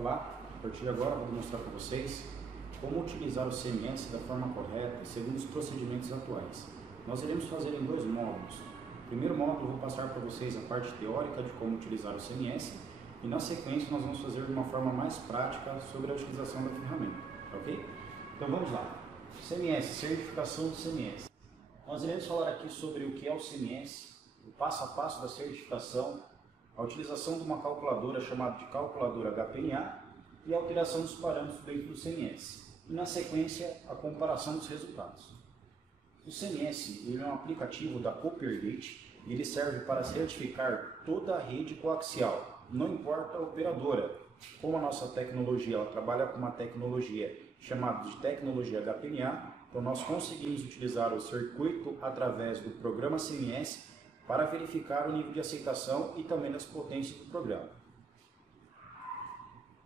Olá, a partir de agora vou mostrar para vocês como utilizar o CMS da forma correta, segundo os procedimentos atuais. Nós iremos fazer em dois módulos. No primeiro módulo vou passar para vocês a parte teórica de como utilizar o CMS e na sequência nós vamos fazer de uma forma mais prática sobre a utilização da ferramenta, ok? Então vamos lá. CMS, certificação do CMS. Nós iremos falar aqui sobre o que é o CMS, o passo a passo da certificação, a utilização de uma calculadora chamada de calculadora HPNA e a alteração dos parâmetros dentro do CMS. E na sequência, a comparação dos resultados. O CMS ele é um aplicativo da Coppergate e ele serve para certificar toda a rede coaxial, não importa a operadora. Como a nossa tecnologia ela trabalha com uma tecnologia chamada de tecnologia HPNA, então nós conseguimos utilizar o circuito através do programa CMS para verificar o nível de aceitação e também das potências do programa.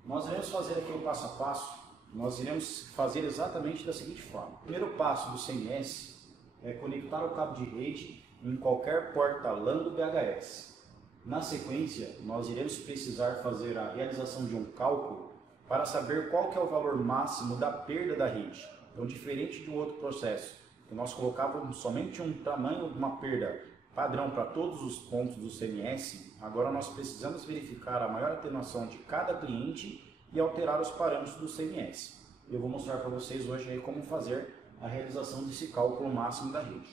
Nós iremos fazer aqui o passo a passo, nós iremos fazer exatamente da seguinte forma. O primeiro passo do CMS é conectar o cabo de rede em qualquer porta LAN do BHS. Na sequência, nós iremos precisar fazer a realização de um cálculo para saber qual que é o valor máximo da perda da rede. Então, diferente de um outro processo, que nós colocávamos somente um tamanho de uma perda padrão para todos os pontos do CMS, agora nós precisamos verificar a maior atenuação de cada cliente e alterar os parâmetros do CMS. Eu vou mostrar para vocês hoje aí como fazer a realização desse cálculo máximo da rede.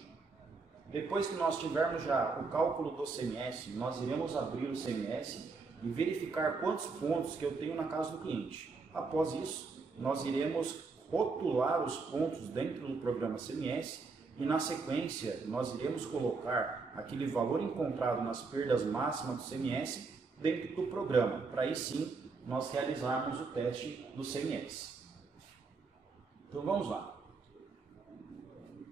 Depois que nós tivermos já o cálculo do CMS, nós iremos abrir o CMS e verificar quantos pontos que eu tenho na casa do cliente. Após isso, nós iremos rotular os pontos dentro do programa CMS e na sequência nós iremos colocar aquele valor encontrado nas perdas máximas do CMS dentro do programa, para aí sim nós realizarmos o teste do CMS. Então vamos lá.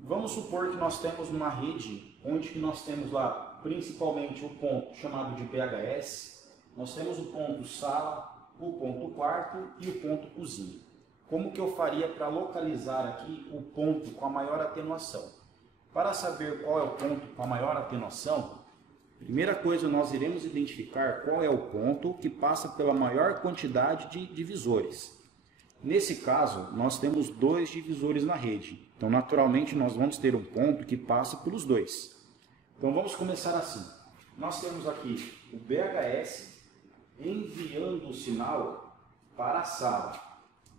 Vamos supor que nós temos uma rede onde que nós temos lá principalmente o ponto chamado de BHS, nós temos o ponto sala, o ponto quarto e o ponto cozinha. Como que eu faria para localizar aqui o ponto com a maior atenuação? Para saber qual é o ponto com a maior atenuação, primeira coisa nós iremos identificar qual é o ponto que passa pela maior quantidade de divisores. Nesse caso, nós temos dois divisores na rede. Então, naturalmente, nós vamos ter um ponto que passa pelos dois. Então, vamos começar assim. Nós temos aqui o BHS enviando o sinal para a sala.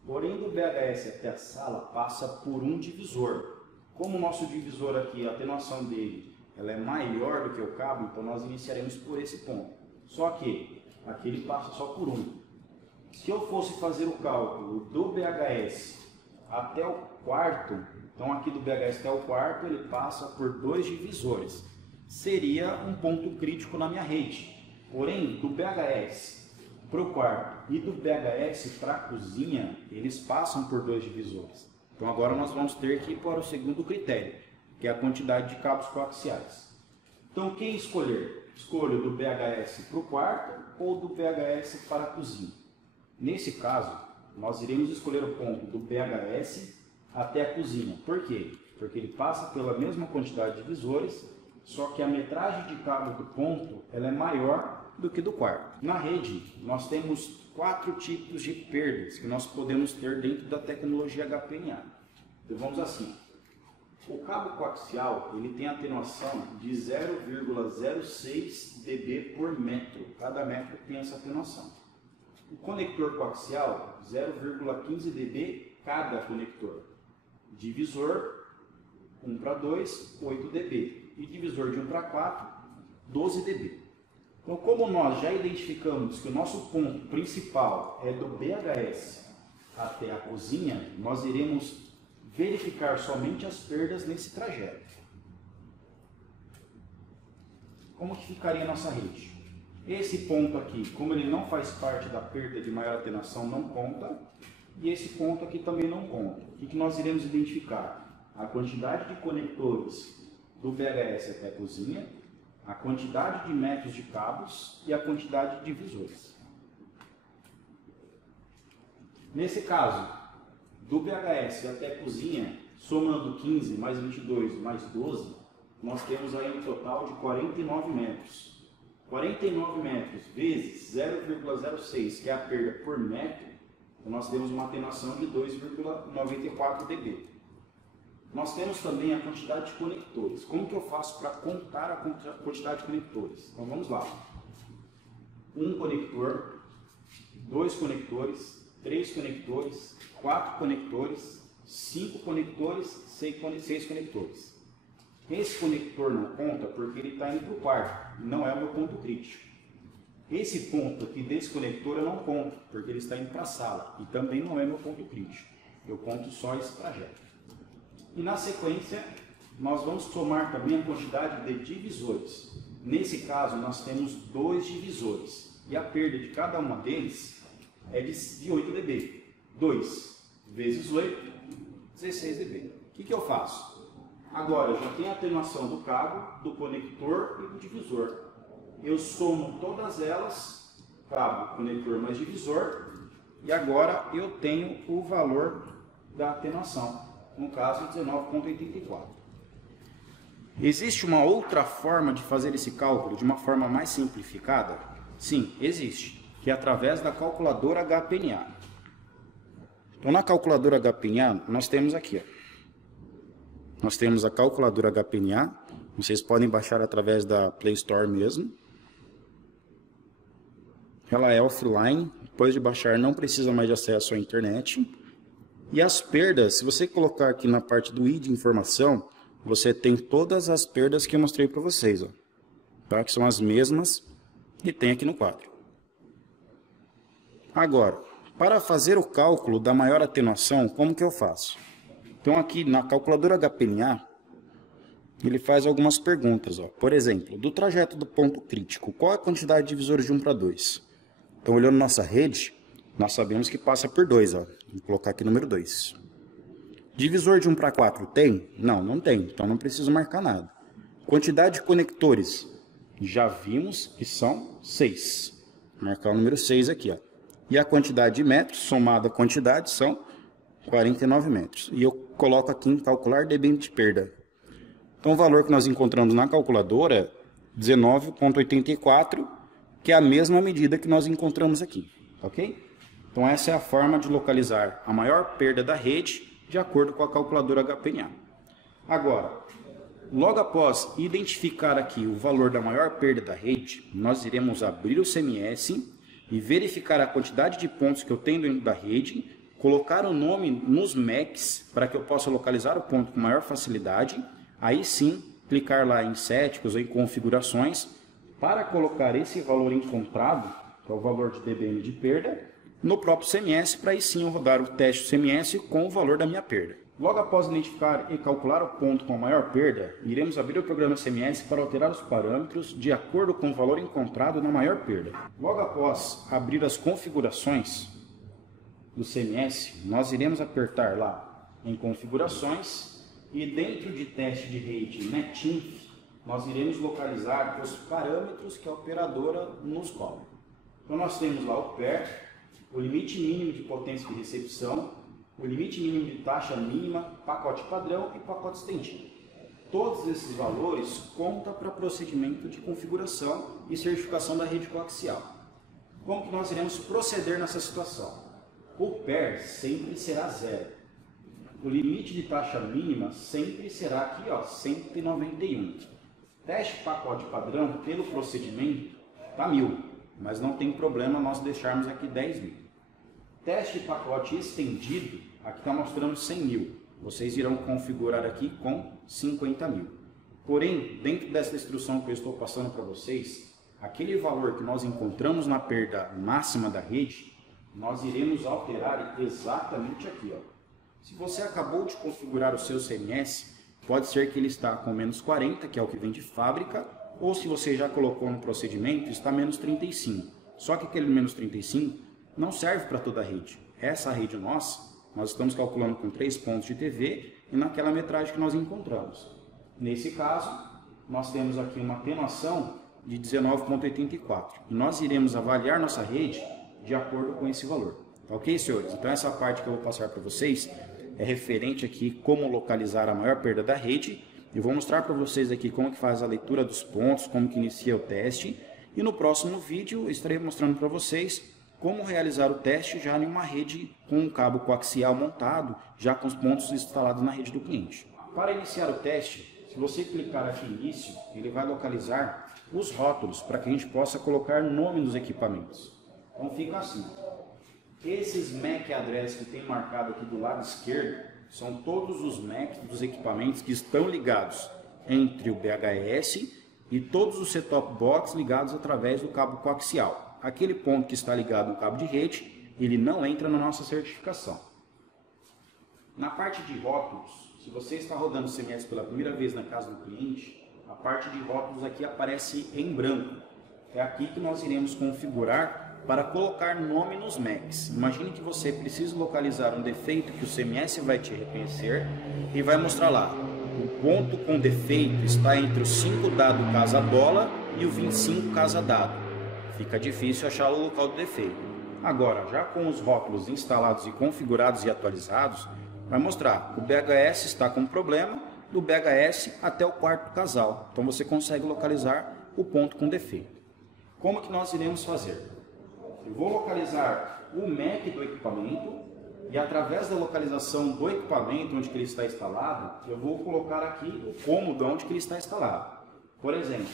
Porém, do BHS até a sala passa por um divisor. Como o nosso divisor aqui, a atenuação dele, ela é maior do que o cabo, então nós iniciaremos por esse ponto. Só que aqui ele passa só por um. Se eu fosse fazer o cálculo do BHS até o quarto, então aqui do BHS até o quarto ele passa por dois divisores. Seria um ponto crítico na minha rede. Porém, do BHS para o quarto e do BHS para a cozinha, eles passam por dois divisores. Então agora nós vamos ter que ir para o segundo critério, que é a quantidade de cabos coaxiais. Então quem escolher? Escolho do BHS para o quarto ou do BHS para a cozinha. Nesse caso, nós iremos escolher o ponto do BHS até a cozinha. Por quê? Porque ele passa pela mesma quantidade de divisores, só que a metragem de cabo do ponto ela é maior do que do quarto. Na rede, nós temos 4 tipos de perdas que nós podemos ter dentro da tecnologia HPNA. Então vamos assim. O cabo coaxial ele tem atenuação de 0,06 dB por metro. Cada metro tem essa atenuação. O conector coaxial, 0,15 dB cada conector. Divisor 1 para 2, 8 dB. E divisor de 1 para 4, 12 dB. Então, como nós já identificamos que o nosso ponto principal é do BHS até a cozinha, nós iremos verificar somente as perdas nesse trajeto. Como que ficaria a nossa rede? Esse ponto aqui, como ele não faz parte da perda de maior atenuação, não conta. E esse ponto aqui também não conta. O que nós iremos identificar? A quantidade de conectores do BHS até a cozinha, a quantidade de metros de cabos e a quantidade de divisores. Nesse caso, do BHS até a cozinha, somando 15 mais 22 mais 12, nós temos aí um total de 49 metros. 49 metros vezes 0,06, que é a perda por metro, então nós temos uma atenuação de 2,94 dB. Nós temos também a quantidade de conectores. Como que eu faço para contar a quantidade de conectores? Então vamos lá. Um conector, 2 conectores, 3 conectores, 4 conectores, 5 conectores, 6 conectores. Esse conector não conta porque ele está indo para o quarto, não é o meu ponto crítico. Esse ponto aqui desse conector eu não conto, porque ele está indo para a sala, e também não é meu ponto crítico. Eu conto só esse trajeto. E na sequência, nós vamos somar também a quantidade de divisores. Nesse caso, nós temos 2 divisores, e a perda de cada uma deles é de 8 dB. 2 vezes 8, 16 dB. O que eu faço? Agora, eu já tenho a atenuação do cabo, do conector e do divisor. Eu somo todas elas, cabo, conector mais divisor, e agora eu tenho o valor da atenuação, no caso 19,84. Existe uma outra forma de fazer esse cálculo de uma forma mais simplificada? Sim, existe, que é através da calculadora HPNA. Então, na calculadora HPNA, nós temos aqui, ó. Nós temos a calculadora HPNA, vocês podem baixar através da Play Store mesmo. Ela é offline, depois de baixar não precisa mais de acesso à internet. E as perdas, se você colocar aqui na parte do I de informação, você tem todas as perdas que eu mostrei para vocês, ó, tá? Que são as mesmas que tem aqui no quadro. Agora, para fazer o cálculo da maior atenuação, como que eu faço? Então aqui na calculadora HPNA, ele faz algumas perguntas. Ó. Por exemplo, do trajeto do ponto crítico, qual é a quantidade de divisores de 1 para 2? Então olhando nossa rede, nós sabemos que passa por 2. Ó. Vou colocar aqui número 2. Divisor de 1 para 4 tem? Não, não tem. Então não preciso marcar nada. Quantidade de conectores, já vimos que são 6. Vou marcar o número 6 aqui. Ó. E a quantidade de metros, somada a quantidade, são 49 metros. E eu coloco aqui em calcular dB de perda. Então o valor que nós encontramos na calculadora é 19,84, que é a mesma medida que nós encontramos aqui. Ok? Então essa é a forma de localizar a maior perda da rede de acordo com a calculadora HPNA. Agora, logo após identificar aqui o valor da maior perda da rede, nós iremos abrir o CMS e verificar a quantidade de pontos que eu tenho dentro da rede, colocar o nome nos MACs para que eu possa localizar o ponto com maior facilidade, aí sim clicar lá em Céticos ou em Configurações para colocar esse valor encontrado, que é o valor de dBm de perda, no próprio CMS, para aí sim eu rodar o teste do CMS com o valor da minha perda. Logo após identificar e calcular o ponto com a maior perda, iremos abrir o programa CMS para alterar os parâmetros de acordo com o valor encontrado na maior perda. Logo após abrir as configurações do CMS, nós iremos apertar lá em Configurações e dentro de teste de rede NetInf, nós iremos localizar os parâmetros que a operadora nos cobra. Então nós temos lá o PER, o limite mínimo de potência de recepção, o limite mínimo de taxa mínima, pacote padrão e pacote estendido. Todos esses valores contam para procedimento de configuração e certificação da rede coaxial. Como que nós iremos proceder nessa situação? O PER sempre será 0. O limite de taxa mínima sempre será aqui, ó, 191. Teste pacote padrão pelo procedimento está 1000, mas não tem problema nós deixarmos aqui 10.000. Teste de pacote estendido, aqui está mostrando 100.000. Vocês irão configurar aqui com 50.000. Porém, dentro dessa instrução que eu estou passando para vocês, aquele valor que nós encontramos na perda máxima da rede, nós iremos alterar exatamente aqui. Ó. Se você acabou de configurar o seu CMS, pode ser que ele está com menos 40, que é o que vem de fábrica, ou se você já colocou no procedimento, está menos 35. Só que aquele menos 35 não serve para toda a rede. Essa rede nossa, nós estamos calculando com 3 pontos de TV e naquela metragem que nós encontramos. Nesse caso, nós temos aqui uma atenuação de 19,84. E nós iremos avaliar nossa rede de acordo com esse valor. Ok, senhores? Então essa parte que eu vou passar para vocês é referente aqui como localizar a maior perda da rede. Eu vou mostrar para vocês aqui como que faz a leitura dos pontos, como que inicia o teste E no próximo vídeo eu estarei mostrando para vocês como realizar o teste já em uma rede com um cabo coaxial montado, já com os pontos instalados na rede do cliente. Para iniciar o teste, se você clicar aqui em início, ele vai localizar os rótulos para que a gente possa colocar nome nos equipamentos. Então fica assim. Esses MAC address que tem marcado aqui do lado esquerdo são todos os MAC dos equipamentos que estão ligados entre o BHS e todos os set-top box ligados através do cabo coaxial. Aquele ponto que está ligado no cabo de rede, ele não entra na nossa certificação. Na parte de rótulos, se você está rodando o CMS pela primeira vez na casa do cliente, a parte de rótulos aqui aparece em branco. É aqui que nós iremos configurar para colocar nome nos MACs. Imagine que você precisa localizar um defeito que o CMS vai te reconhecer e vai mostrar lá. O ponto com defeito está entre o 5 dado casa dólar e o 25 casa dado. Fica difícil achar o local do defeito. Agora, já com os rótulos instalados e configurados e atualizados, vai mostrar o BHS está com problema, do BHS até o quarto casal. Então você consegue localizar o ponto com defeito. Como que nós iremos fazer? Eu vou localizar o MAC do equipamento e através da localização do equipamento onde ele está instalado, eu vou colocar aqui o cômodo onde ele está instalado. Por exemplo,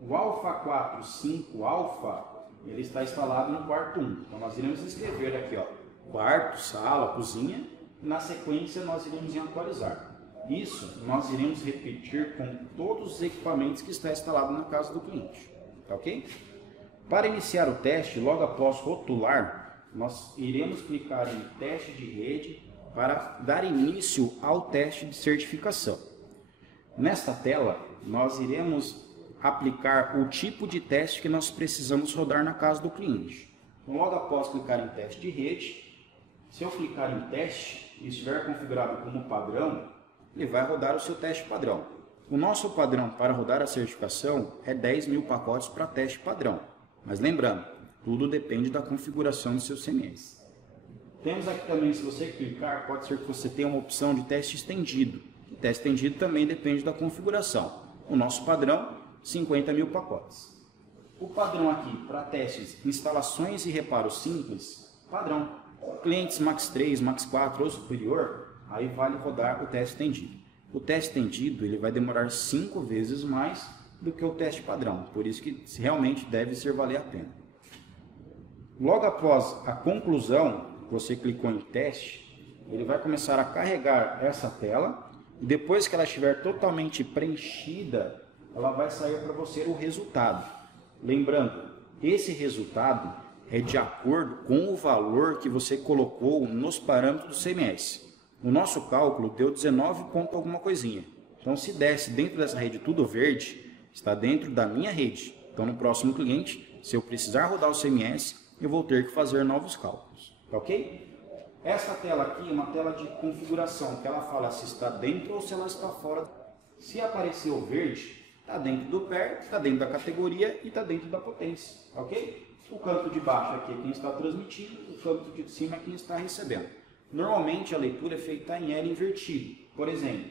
o Alpha 45 Alpha, ele está instalado no quarto 1. Então nós iremos escrever aqui, ó, quarto, sala, cozinha, e na sequência nós iremos atualizar. Isso nós iremos repetir com todos os equipamentos que está instalado na casa do cliente. Tá ok? Para iniciar o teste, logo após rotular, nós iremos clicar em teste de rede para dar início ao teste de certificação. Nesta tela, nós iremos aplicar o tipo de teste que nós precisamos rodar na casa do cliente. Então, logo após clicar em teste de rede, se eu clicar em teste e estiver configurado como padrão, ele vai rodar o seu teste padrão. O nosso padrão para rodar a certificação é 10.000 pacotes para teste padrão. Mas lembrando, tudo depende da configuração do seu CMS. Temos aqui também, se você clicar, pode ser que você tenha uma opção de teste estendido. O teste estendido também depende da configuração. O nosso padrão, 50.000 pacotes. O padrão aqui para testes, instalações e reparos simples, padrão. Clientes Max 3, Max 4 ou superior, aí vale rodar o teste estendido. O teste estendido ele vai demorar 5 vezes mais do que o teste padrão, por isso que realmente deve ser valer a pena. Logo após a conclusão, você clicou em teste, ele vai começar a carregar essa tela, e depois que ela estiver totalmente preenchida, ela vai sair para você o resultado. Lembrando, esse resultado é de acordo com o valor que você colocou nos parâmetros do CMS. O nosso cálculo deu 19 ponto alguma coisinha. Então se desce dentro dessa rede tudo verde, está dentro da minha rede. Então no próximo cliente, se eu precisar rodar o CMS, eu vou ter que fazer novos cálculos. Tá ok? Essa tela aqui é uma tela de configuração, que ela fala se está dentro ou se ela está fora. Se aparecer o verde, está dentro do pair, está dentro da categoria e está dentro da potência. Ok? O canto de baixo aqui é quem está transmitindo, o canto de cima é quem está recebendo. Normalmente a leitura é feita em L invertido. Por exemplo,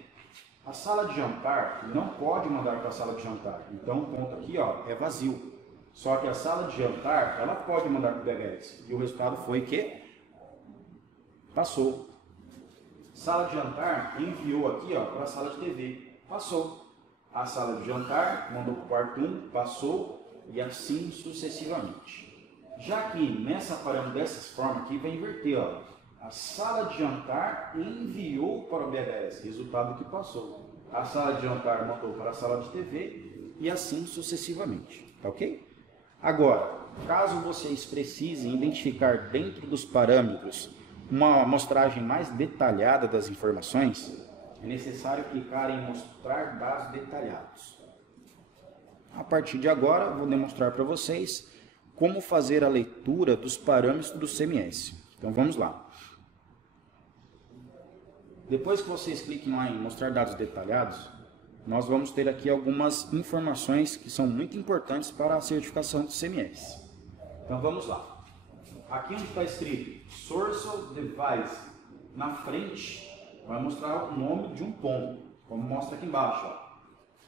a sala de jantar não pode mandar para a sala de jantar. Então o ponto aqui ó, é vazio. Só que a sala de jantar ela pode mandar para o BHS. E o resultado foi que passou. Sala de jantar enviou aqui ó, para a sala de TV. Passou. A sala de jantar mandou para o quarto 1, passou e assim sucessivamente. Já que nessa parâmetro dessas formas aqui vai inverter, ó. A sala de jantar enviou para o BHS, resultado que passou. A sala de jantar mandou para a sala de TV e assim sucessivamente, tá ok? Agora, caso vocês precisem identificar dentro dos parâmetros uma amostragem mais detalhada das informações, é necessário clicar em mostrar dados detalhados. A partir de agora, eu vou demonstrar para vocês como fazer a leitura dos parâmetros do CMS. Então vamos lá. Depois que vocês cliquem lá em mostrar dados detalhados, nós vamos ter aqui algumas informações que são muito importantes para a certificação do CMS. Então vamos lá. Aqui onde está escrito Source Device, na frente vai mostrar o nome de um ponto, como mostra aqui embaixo. Ó.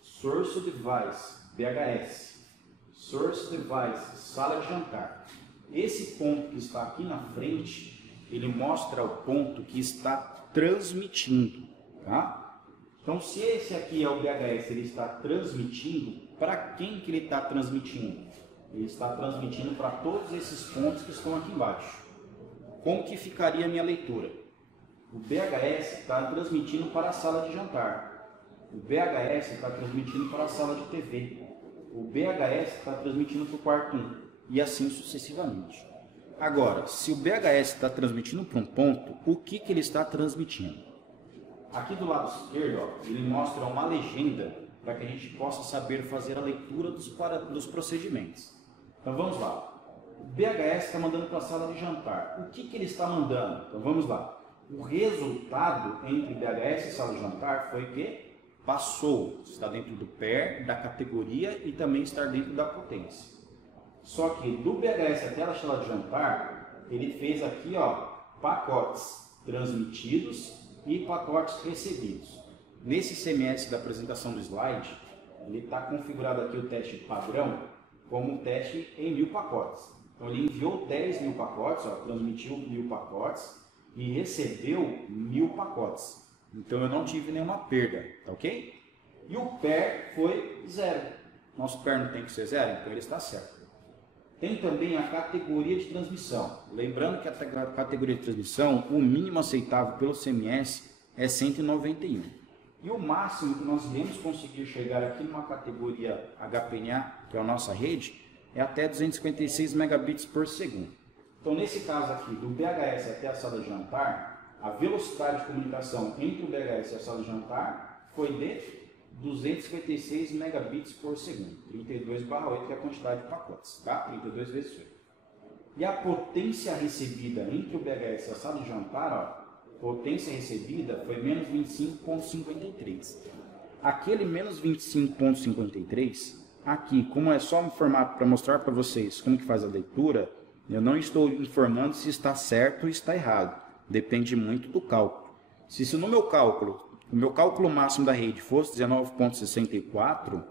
Source Device, BHS. Source Device, sala de jantar. Esse ponto que está aqui na frente, ele mostra o ponto que está transmitindo, tá? Então, se esse aqui é o BHS, ele está transmitindo, para quem que ele está transmitindo? Ele está transmitindo para todos esses pontos que estão aqui embaixo. Como que ficaria a minha leitura? O BHS está transmitindo para a sala de jantar. O BHS está transmitindo para a sala de TV. O BHS está transmitindo para o quarto 1. E assim sucessivamente. Agora, se o BHS está transmitindo para um ponto, o que ele está transmitindo? Aqui do lado esquerdo, ó, ele mostra uma legenda para que a gente possa saber fazer a leitura dos procedimentos. Então vamos lá. O BHS está mandando para a sala de jantar. O que ele está mandando? Então vamos lá. O resultado entre BHS e sala de jantar foi que passou. Está dentro do pair, da categoria e também está dentro da potência. Só que do BHS até a sala de jantar, ele fez aqui, ó, pacotes transmitidos e pacotes recebidos. Nesse CMS da apresentação do slide, ele está configurado aqui o teste padrão como um teste em 1000 pacotes. Então ele enviou 10.000 pacotes, ó, transmitiu 1000 pacotes e recebeu 1000 pacotes. Então eu não tive nenhuma perda, tá ok? E o pair foi 0. Nosso pair não tem que ser 0, então ele está certo. Tem também a categoria de transmissão. Lembrando que a categoria de transmissão, o mínimo aceitável pelo CMS é 191. E o máximo que nós iremos conseguir chegar aqui numa categoria HPNA, que é a nossa rede, é até 256 megabits por segundo. Então, nesse caso aqui, do BHS até a sala de jantar, a velocidade de comunicação entre o BHS e a sala de jantar foi de 256 megabits por segundo, 32/8, que é a quantidade de pacotes, tá? 32 vezes 8. E a potência recebida entre o BHS e a sala de jantar, ó, potência recebida foi menos 25,53. Aquele menos 25,53, aqui, como é só um formato para mostrar para vocês como que faz a leitura, eu não estou informando se está certo ou está errado. Depende muito do cálculo. Se no meu cálculo, o meu cálculo máximo da rede fosse 19,64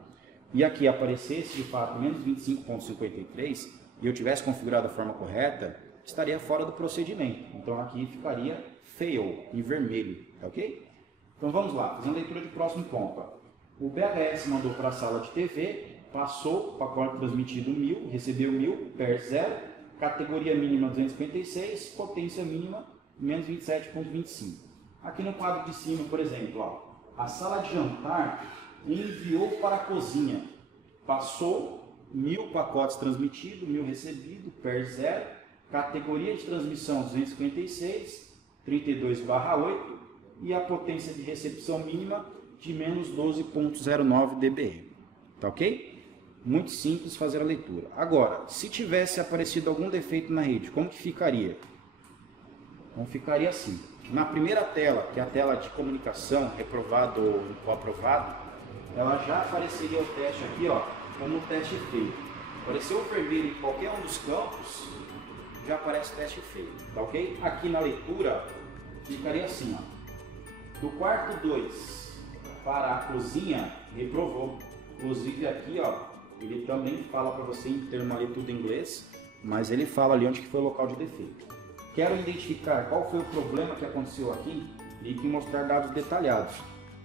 e aqui aparecesse de fato menos 25,53 e eu tivesse configurado da forma correta, estaria fora do procedimento. Então aqui ficaria fail, em vermelho, tá ok? Então vamos lá, fazendo a leitura de próximo ponto. Ó. O BHS mandou para a sala de TV, passou, pacote transmitido 1000, recebeu 1000, pair 0, categoria mínima 256, potência mínima menos 27,25. Aqui no quadro de cima, por exemplo, ó, a sala de jantar enviou para a cozinha. Passou 1000 pacotes transmitidos, 1000 recebidos, pair 0, categoria de transmissão 256, 32/8 e a potência de recepção mínima de menos 12,09 dBm. Tá ok? Muito simples fazer a leitura. Agora, se tivesse aparecido algum defeito na rede, como que ficaria? Então ficaria assim. Na primeira tela, que é a tela de comunicação, reprovado ou aprovado, ela já apareceria o teste aqui, ó, como o teste feito. Apareceu o vermelho em qualquer um dos campos, já aparece teste feito, tá ok? Aqui na leitura, ficaria assim, ó. Do quarto 2 para a cozinha, reprovou. Inclusive aqui, ó, ele também fala para você em ter uma leitura em inglês, mas ele fala ali onde que foi o local de defeito. Quero identificar qual foi o problema que aconteceu aqui e que mostrar dados detalhados.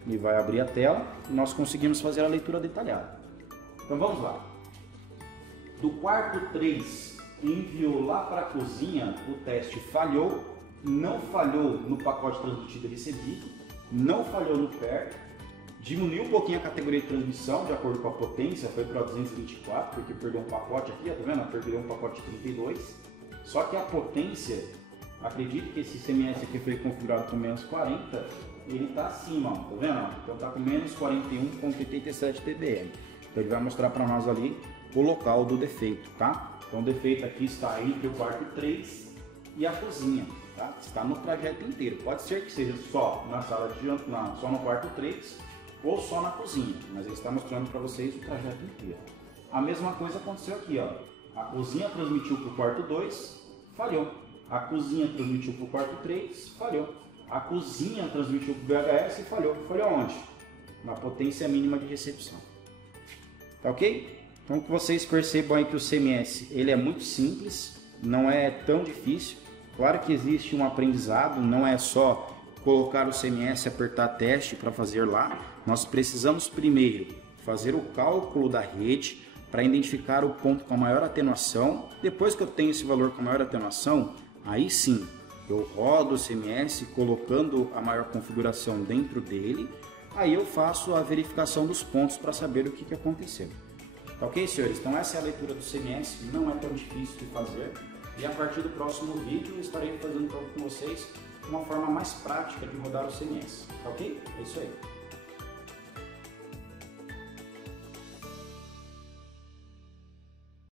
Ele vai abrir a tela e nós conseguimos fazer a leitura detalhada. Então vamos lá. Do quarto 3, enviou lá para a cozinha, o teste falhou, não falhou no pacote transmitido e recebido, não falhou no pair, diminuiu um pouquinho a categoria de transmissão, de acordo com a potência, foi para 224, porque perdeu um pacote aqui, ó, tá vendo? Perdeu um pacote de 32. Só que a potência, acredito que esse CMS aqui foi configurado com menos 40, ele está acima, ó, tá vendo? Então está com menos 41,87 dBm. Então ele vai mostrar para nós ali o local do defeito, tá? Então o defeito aqui está entre o quarto 3 e a cozinha, tá? Está no trajeto inteiro. Pode ser que seja só na sala de jantar, só no quarto 3 ou só na cozinha, mas ele está mostrando para vocês o trajeto inteiro. A mesma coisa aconteceu aqui, ó. A cozinha transmitiu para o quarto 2, falhou. A cozinha transmitiu para o quarto 3, falhou. A cozinha transmitiu para o BHS e falhou. Falhou onde? Na potência mínima de recepção. Tá ok? Então que vocês percebam aí que o CMS ele é muito simples, não é tão difícil. Claro que existe um aprendizado, não é só colocar o CMS e apertar teste para fazer lá. Nós precisamos primeiro fazer o cálculo da rede para identificar o ponto com a maior atenuação. Depois que eu tenho esse valor com a maior atenuação, aí sim eu rodo o CMS colocando a maior configuração dentro dele. Aí eu faço a verificação dos pontos para saber o que aconteceu. Ok, senhores? Então essa é a leitura do CMS, não é tão difícil de fazer. E a partir do próximo vídeo eu estarei fazendo com vocês uma forma mais prática de rodar o CMS. Ok? É isso aí.